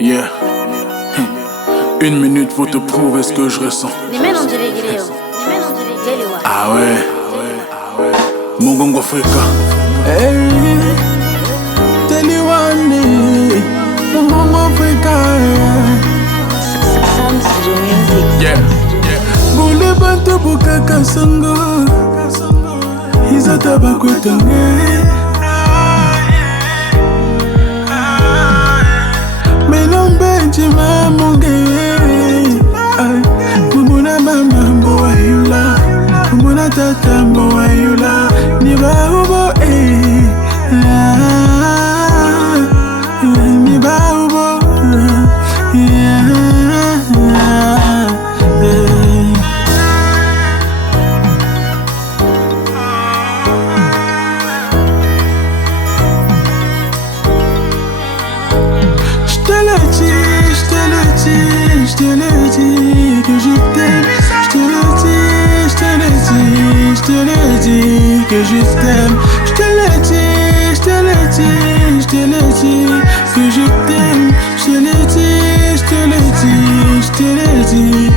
Yeah. Une minute pour te prouver ce que je ressens. Ah ouais. Mongongo Africa. Hey. Teliwani. Mongongo Africa. Yeah. Bule bantu bukaka sango. Izata bakwetange. Chima munge Mumuna mama mboa yula Mumuna tata mboa yula Niba ubo Niba ubo Je te le dis que je t'aime. Je te le dis que je t'aime. Je te le dis que je t'aime. Je te le dis